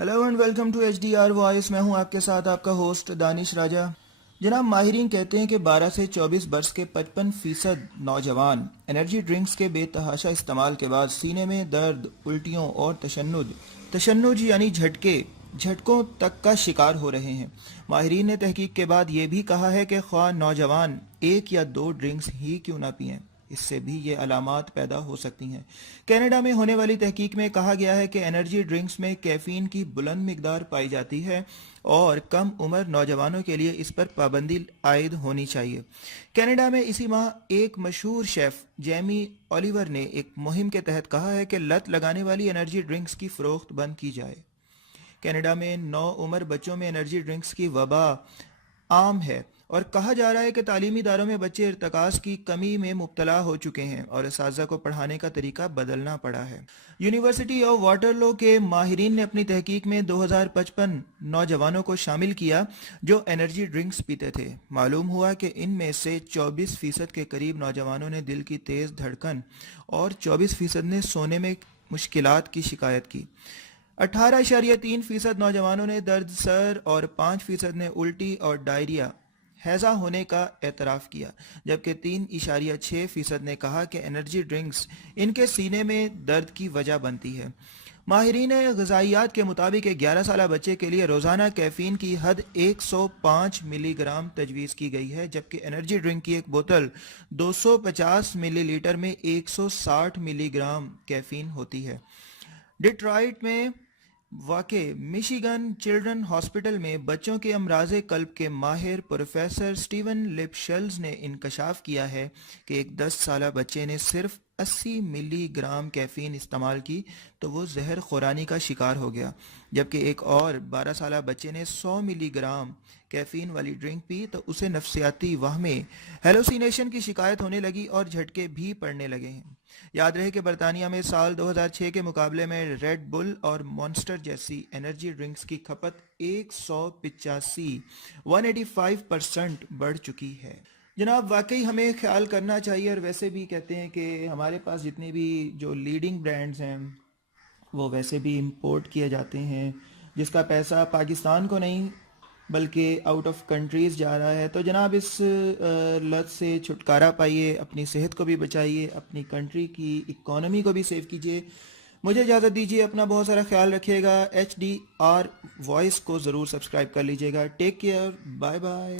Hello and welcome to HDR voice. मैं हूं आपके साथ आपका होस्ट दानिश राजा। जनाब, माहिरीन कहते हैं कि 12 से 24 बरस के 55% नौजवान एनर्जी ड्रिंक्स के बेतहाशा इस्तेमाल के बाद सीने में दर्द, उल्टियों और तशन्नुज यानी झटकों तक का शिकार हो रहे हैं। माहिरीन ने तहकीक के बाद ये भी कहा है कि ख्वाह नौजवान एक या दो ड्रिंक्स ही क्यों ना पिएं, इससे भी ये अलामात पैदा हो सकती हैं। कनाडा में होने वाली तहकीक में कहा गया है कि एनर्जी ड्रिंक्स में कैफीन की बुलंद मिकदार पाई जाती है और कम उम्र नौजवानों के लिए इस पर पाबंदी आयद होनी चाहिए। कनाडा में इसी माह एक मशहूर शेफ जेमी ओलिवर ने एक मुहिम के तहत कहा है कि लत लगाने वाली एनर्जी ड्रिंक्स की फरोख्त बंद की जाए। कनाडा में नौ उम्र बच्चों में एनर्जी ड्रिंक्स की वबा आम है और कहा जा रहा है कि तालीमी इदारों में बच्चे इर्तकाज की कमी में मुब्तला हो चुके हैं और असातिज़ा को पढ़ाने का तरीका बदलना पड़ा है। यूनिवर्सिटी ऑफ वाटरलो के माहिरीन ने अपनी तहकीक में 2055 नौजवानों को शामिल किया जो एनर्जी ड्रिंक्स पीते थे। मालूम हुआ कि इनमें से 24% के करीब नौजवानों ने दिल की तेज़ धड़कन और 24% ने सोने में मुश्किलात की शिकायत की। 18.3% नौजवानों ने दर्द सर और 5% ने उल्टी और डायरिया हैजा होने का एतराफ़ किया, जबकि 3.6% ने कहा कि एनर्जी ड्रिंक्स इनके सीने में दर्द की वजह बनती है। माहिरीन ग़िज़ाइयात के मुताबिक 11 साल बच्चे के लिए रोज़ाना कैफ़ीन की हद 105 मिलीग्राम तजवीज़ की गई है, जबकि एनर्जी ड्रिंक की एक बोतल 250 मिलीलीटर में 160 मिलीग्राम कैफ़ीन होती है। डिट्रॉइट में वाक़े मिशिगन चिल्ड्रन हॉस्पिटल में बच्चों के अमराज़े कल्ब के माहिर प्रोफेसर स्टीवन लिपशल्स ने इंकशाफ किया है कि एक 10 साल बच्चे ने सिर्फ 80 मिलीग्राम कैफ़ीन इस्तेमाल की तो वो जहर खुरानी का शिकार हो गया, जबकि एक और 12 साल बच्चे ने 100 मिलीग्राम कैफ़ीन वाली ड्रिंक पी तो उसे नफ्सियाती वहमे हेलोसिनेशन की शिकायत होने लगी और झटके भी पड़ने लगे हैं। याद रहे कि बरतानिया में साल 2006 के मुकाबले में रेड बुल और मॉन्स्टर जैसी एनर्जी ड्रिंक्स की खपत 185% बढ़ चुकी है। जनाब, वाकई हमें ख्याल करना चाहिए और वैसे भी कहते हैं कि हमारे पास जितने भी जो लीडिंग ब्रांड्स हैं वो वैसे भी इंपोर्ट किए जाते हैं, जिसका पैसा पाकिस्तान को नहीं बल्कि आउट ऑफ कंट्रीज़ जा रहा है। तो जनाब, इस लत से छुटकारा पाइए, अपनी सेहत को भी बचाइए, अपनी कंट्री की इकोनॉमी को भी सेव कीजिए। मुझे इजाज़त दीजिए, अपना बहुत सारा ख्याल रखिएगा। HDR वॉइस को ज़रूर सब्सक्राइब कर लीजिएगा। Take care, bye bye.